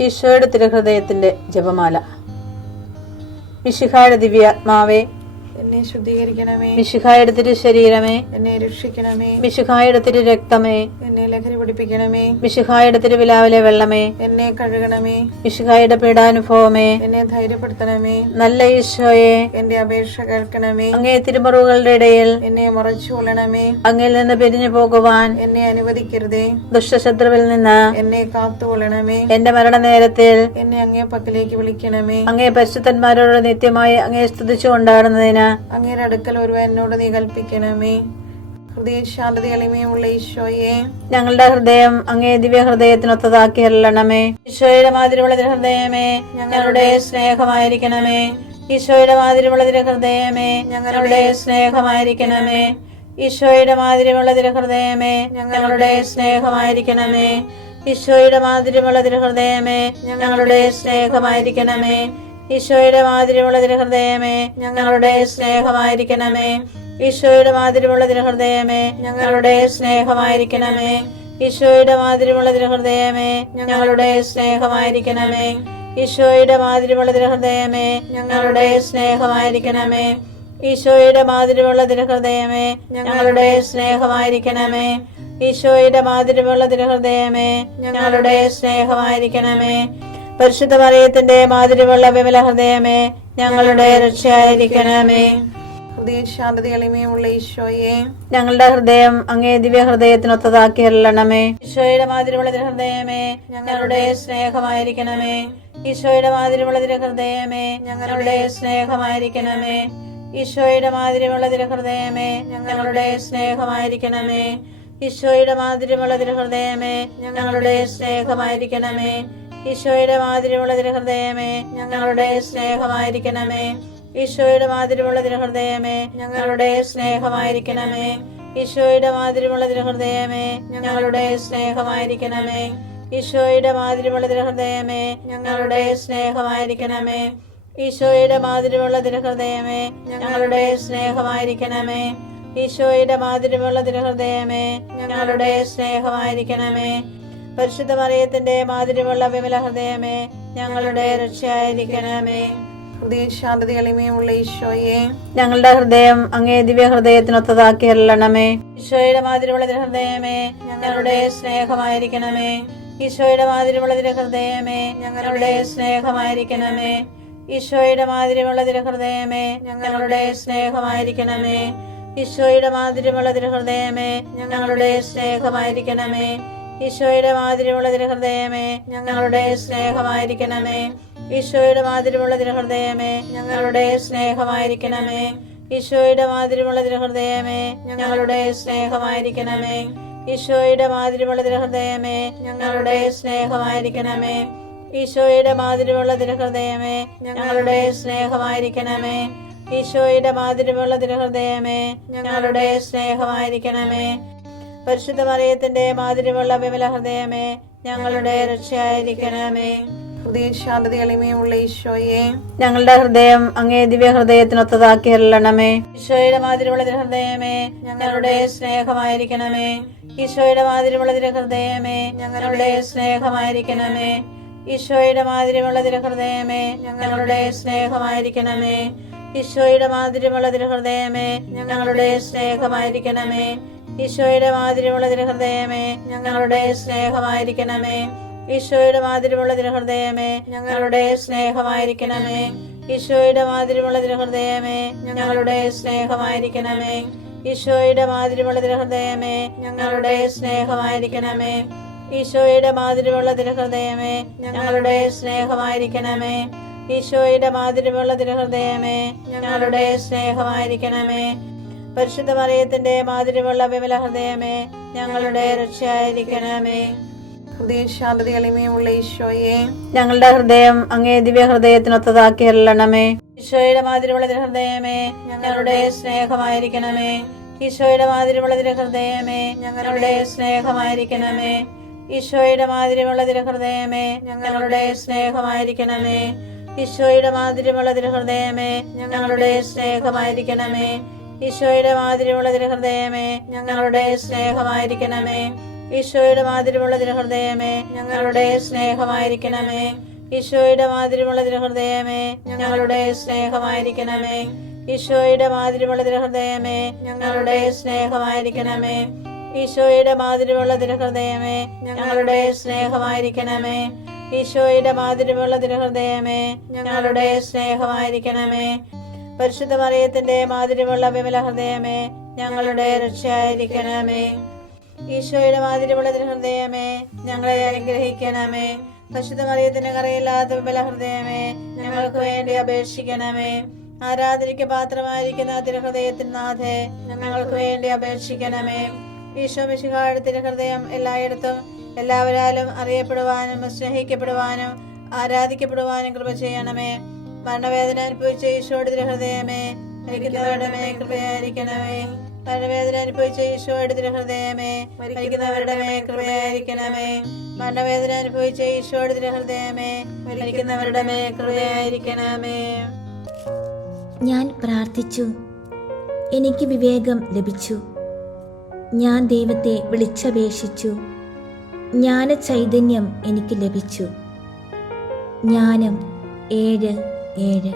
ഈശോയുടെ തിരുഹൃദയത്തിന്റെ ജപമാല. മിശിഹായുടെ ദിവ്യാത്മാവേ, എന്നെ ശുദ്ധീകരിക്കണമേ. മിശിഹായുടെ തിരു ശരീരമേ, എന്നെ രക്ഷിക്കണമേ. മിശിഹായുടെ തിരു രക്തമേ, എന്നെ ലഹരി പിടിപ്പിക്കണമേ. മിശിഹായുടെ തിരുവിലാവിലെ വെള്ളമേ, എന്നെ കഴുകണമേ. മിശിഹായുടെ പീഡാനുഭവമേ, എന്നെ ധൈര്യപ്പെടുത്തണമേ. നല്ല ഈശോയെ, എന്റെ അപേക്ഷ കേൾക്കണമേ. അങ്ങേ തിരുമുറിവുകളുടെ ഇടയിൽ എന്നെ മറച്ചു കൊള്ളണമേ. അങ്ങിൽ നിന്ന് പിരിഞ്ഞു പോകുവാൻ എന്നെ അനുവദിക്കരുതേ. ദുഷ്ടശത്രുവിൽ നിന്ന് എന്നെ കാത്തുകൊള്ളണമേ. എന്റെ മരണനേരത്തിൽ എന്നെ അങ്ങേ പക്കലേക്ക് വിളിക്കണമേ. അങ്ങേ പരിശുദ്ധന്മാരോട് നിത്യമായി അങ്ങേ സ്തുതിച്ചു കൊണ്ടാടുന്നതിന് അങ്ങയുടെ അടുക്കൽ ഒരുവൻ എന്നോട് നീ കൽപ്പിക്കണമേ. ഹൃദയശാന്തത എളിമയുള്ള ഈശോയെ, ഞങ്ങളുടെ ഹൃദയം അങ്ങേ ദിവ്യ ഹൃദയത്തിനൊത്തതാക്കി അരുളണമേ. ഈശോയുടെ മാതിരിയുള്ള ഹൃദയമേ, ഞങ്ങളുടെ സ്നേഹമായിരിക്കണമേ. ഈശോയുടെ മാതിരിയുള്ള ഹൃദയമേ, ഞങ്ങളുടെ സ്നേഹമായിരിക്കണമേ. ഈശോയുടെ മാതിരിയുള്ള ഹൃദയമേ, ഞങ്ങളുടെ സ്നേഹമായിരിക്കണമേ. ഈശോയുടെ മാതിരിയുള്ള ഹൃദയമേ, ഞങ്ങളുടെ സ്നേഹമായിരിക്കണമേ. ഈശോയുടെ മാതിരിയുള്ള ഹൃദയമേ, ഞങ്ങളുടെ സ്നേഹമായിരിക്കണമേ. ഈശോയുടെ മാതിരിയുള്ള ഹൃദയമേ, ഞങ്ങളുടെ സ്നേഹമായിരിക്കണമേ. ഈശോയുടെ മാതിരിയുള്ള ഹൃദയമേ, ഞങ്ങളുടെ സ്നേഹമായിരിക്കണമേ. ഈശോയുടെ മാതിരിയുള്ള ഹൃദയമേ, ഞങ്ങളുടെ സ്നേഹമായിരിക്കണമേ. ഈശോയുടെ മാതിരിയുള്ള ഹൃദയമേ, ഞങ്ങളുടെ സ്നേഹമായിരിക്കണമേ. ഈശോയുടെ മാതിരിയുള്ള ഹൃദയമേ, ഞങ്ങളുടെ സ്നേഹമായിരിക്കണമേ. പരിശുദ്ധ മറിയത്തിന്റെ മാതിരിയുള്ള വിമല ഹൃദയമേ, ഞങ്ങളുടെ രക്ഷയായിരിക്കണമേ. ഹൃദയശാന്തത എളിമയുള്ള ഈശോയെ, ഞങ്ങളുടെ ഹൃദയം അങ്ങേ ദിവ്യ ഹൃദയത്തിനൊത്തതാക്കി അരുളണമേ. ഈശോയുടെ മാതിരിയുള്ള ഹൃദയമേ, ഞങ്ങളുടെ സ്നേഹമായിരിക്കണമേ. ഈശോയുടെ മാതിരിയുള്ള ഹൃദയമേ, ഞങ്ങളുടെ സ്നേഹമായിരിക്കണമേ. ഈശോയുടെ മാതിരിയുള്ള ഹൃദയമേ, ഞങ്ങളുടെ സ്നേഹമായിരിക്കണമേ. ഈശോയുടെ മാതിരിയുള്ള ഹൃദയമേ, ഞങ്ങളുടെ സ്നേഹമായിരിക്കണമേ. ഈശോയുടെ മാതിരിയുള്ള ഹൃദയമേ, ഞങ്ങളുടെ സ്നേഹമായിരിക്കണമേ. ഈശോയുടെ മാതിരിയുള്ള ഹൃദയമേ, ഞങ്ങളുടെ സ്നേഹമായിരിക്കണമേ. ഈശോയുടെ മാതിരിയുള്ള ഹൃദയമേ, ഞങ്ങളുടെ സ്നേഹമായിരിക്കണമേ. ഈശോയുടെ മാതിരിയുള്ള ഹൃദയമേ, ഞങ്ങളുടെ സ്നേഹമായിരിക്കണമേ. ഈശോയുടെ മാതിരിയുള്ള ഹൃദയമേ, ഞങ്ങളുടെ സ്നേഹമായിരിക്കണമേ. ഈശോയുടെ മാതിരിയുള്ള ഹൃദയമേ, ഞങ്ങളുടെ സ്നേഹമായിരിക്കണമേ. പരിശുദ്ധ മറിയത്തിന്റെ മാതിരിയുള്ള വിമല ഹൃദയമേ, ഞങ്ങളുടെ രക്ഷയായിരിക്കണമേ. ഹൃദയശാന്തത എളിമയുള്ള ഈശോയെ, ഞങ്ങളുടെ ഹൃദയം അങ്ങേ ദിവ്യ ഹൃദയത്തിനൊത്തതാക്കി അരുളണമേ. ഈശോയുടെ മാതിരിയുള്ള ഹൃദയമേ, ഞങ്ങളുടെ സ്നേഹമായിരിക്കണമേ. ഈശോയുടെ മാതിരിയുള്ള ഹൃദയമേ, ഞങ്ങളുടെ സ്നേഹമായിരിക്കണമേ. ഈശോയുടെ മാതിരിയുള്ള ഹൃദയമേ, ഞങ്ങളുടെ സ്നേഹമായിരിക്കണമേ. ഈശോയുടെ മാതിരിയുള്ള ഹൃദയമേ, ഞങ്ങളുടെ സ്നേഹമായിരിക്കണമേ. ഈശോയുടെ മാതിരിയുള്ള ഹൃദയമേ, ഞങ്ങളുടെ സ്നേഹമായിരിക്കണമേ. ഈശോയുടെ മാതിരിയുള്ള ഹൃദയമേ, ഞങ്ങളുടെ സ്നേഹമായിരിക്കണമേ. ഈശോയുടെ മാതിരിയുള്ള ഹൃദയമേ, ഞങ്ങളുടെ സ്നേഹമായിരിക്കണമേ. ഈശോയുടെ മാതിരിയുള്ള ഹൃദയമേ, ഞങ്ങളുടെ സ്നേഹമായിരിക്കണമേ. ഈശോയുടെ മാതിരിയുള്ള ഹൃദയമേ, ഞങ്ങളുടെ സ്നേഹമായിരിക്കണമേ. ഈശോയുടെ മാതിരിയുള്ള ഹൃദയമേ, ഞങ്ങളുടെ സ്നേഹമായിരിക്കണമേ. പരിശുദ്ധ മറിയത്തിന്റെ മാതിരിയുള്ള വിമല ഹൃദയമേ, ഞങ്ങളുടെ രക്ഷയായിരിക്കണമേ. ഹൃദയശാന്തത എളിമയുള്ള ഈശോയെ, ഞങ്ങളുടെ ഹൃദയം അങ്ങേ ദിവ്യ ഹൃദയത്തിനൊത്തതാക്കി അരുളണമേ. ഈശോയുടെ മാതിരിയുള്ള ഹൃദയമേ, ഞങ്ങളുടെ സ്നേഹമായിരിക്കണമേ. ഈശോയുടെ മാതിരിയുള്ള ഹൃദയമേ, ഞങ്ങളുടെ സ്നേഹമായിരിക്കണമേ. ഈശോയുടെ മാതിരിയുള്ള ഹൃദയമേ, ഞങ്ങളുടെ സ്നേഹമായിരിക്കണമേ. ഈശോയുടെ മാതിരിയുള്ള ഹൃദയമേ, ഞങ്ങളുടെ സ്നേഹമായിരിക്കണമേ. ഈശോയുടെ മാതിരിയുള്ള ഹൃദയമേ, ഞങ്ങളുടെ സ്നേഹമായിരിക്കണമേ. ഈശോയുടെ മാതിരിയുള്ള ഹൃദയമേ, ഞങ്ങളുടെ സ്നേഹമായിരിക്കണമേ. ഈശോയുടെ മാതിരിയുള്ള ഹൃദയമേ, ഞങ്ങളുടെ സ്നേഹമായിരിക്കണമേ. ഈശോയുടെ മാതിരിയുള്ള ഹൃദയമേ, ഞങ്ങളുടെ സ്നേഹമായിരിക്കണമേ. ഈശോയുടെ മാതിരിയുള്ള ഹൃദയമേ, ഞങ്ങളുടെ സ്നേഹമായിരിക്കണമേ. ഈശോയുടെ മാതിരിയുള്ള ഹൃദയമേ, ഞങ്ങളുടെ സ്നേഹമായിരിക്കണമേ. പരിശുദ്ധ മറിയത്തിന്റെ മാതിരിയുള്ള വിമല ഹൃദയമേ, ഞങ്ങളുടെ രക്ഷയായിരിക്കണമേ. ഹൃദയശാന്തത എളിമയുള്ള ഈശോയെ, ഞങ്ങളുടെ ഹൃദയം അങ്ങേ ദിവ്യ ഹൃദയത്തിനൊത്തതാക്കി അരുളണമേ. ഈശോയുടെ മാതിരിയുള്ള ഹൃദയമേ, ഞങ്ങളുടെ സ്നേഹമായിരിക്കണമേ. ഈശോയുടെ മാതിരിയുള്ള ഹൃദയമേ, ഞങ്ങളുടെ സ്നേഹമായിരിക്കണമേ. ഈശോയുടെ മാതിരിയുള്ള ഹൃദയമേ, ഞങ്ങളുടെ സ്നേഹമായിരിക്കണമേ. ഈശോയുടെ മാതിരിയുള്ള ഹൃദയമേ, ഞങ്ങളുടെ സ്നേഹമായിരിക്കണമേ. ഈശോയുടെ മാതിരിയുള്ള ഹൃദയമേ, ഞങ്ങളുടെ സ്നേഹമായിരിക്കണമേ. ഈശോയുടെ മാതിരിയുള്ള തിരുഹൃദയമേ ഞങ്ങളുടെ സ്നേഹമായിരിക്കണമേ. ഈശോയുടെ മാതിരിയുള്ള തിരുഹൃദയമേ ഞങ്ങളുടെ സ്നേഹമായിരിക്കണമേ. ഈശോയുടെ മാതിരിയുള്ള തിരുഹൃദയമേ ഞങ്ങളുടെ സ്നേഹമായിരിക്കണമേ. ഈശോയുടെ മാതിരിയുള്ള തിരുഹൃദയമേ ഞങ്ങളുടെ സ്നേഹമായിരിക്കണമേ. ഈശോയുടെ മാതിരിയുള്ള തിരുഹൃദയമേ ഞങ്ങളുടെ സ്നേഹമായിരിക്കണമേ. പരിശുദ്ധ മറിയത്തിന്റെ മാതിരിയുള്ള വിമല ഹൃദയമേ ഞങ്ങളുടെ രക്ഷയായിരിക്കണമേ. ഈശോയുടെ മാതിരിയുള്ള തിരുഹൃദയമേ ഞങ്ങളെ അനുഗ്രഹിക്കണമേ. പരിശുദ്ധ മറിയത്തിന്റെ കറയില്ലാത്ത വിമല ഹൃദയമേ ഞങ്ങൾക്ക് വേണ്ടി അപേക്ഷിക്കണമേ. ആരാധനയ്ക്ക് പാത്രമായിരിക്കുന്ന തിരുഹൃദയത്തിന് നാഥേ ഞങ്ങൾക്ക് വേണ്ടി അപേക്ഷിക്കണമേ. ഈശോ മിശിഹായുടെ തിരുഹൃദയം എല്ലായിടത്തും എല്ലാവരാലും അറിയപ്പെടുവാനും സ്നേഹിക്കപ്പെടുവാനും ആരാധിക്കപ്പെടുവാനും കൃപ ചെയ്യണമേ. മരണവേദന അനുഭവിച്ച ഈശോയുടെ തിരുഹൃദയമേ മരിക്കുന്നവരുടെ മേൽ കൃപയായിരിക്കണമേ. മരണവേദന അനുഭവിച്ച ഈശോയുടെ തിരുഹൃദയമേ മരിക്കുന്നവരുടെ മേൽ കൃപയായിരിക്കണമേ. മരണവേദന അനുഭവിച്ച ഈശോയുടെ തിരുഹൃദയമേ മരിക്കുന്നവരുടെ മേൽ കൃപയായിരിക്കണമേ. ഞാൻ പ്രാർത്ഥിച്ചു, എനിക്ക് വിവേകം ലഭിച്ചു. ഞാൻ ദൈവത്തെ വിളിച്ചപേക്ഷിച്ചു, ജ്ഞാന ചൈതന്യം എനിക്ക് ലഭിച്ചു. ജ്ഞാനം 7:7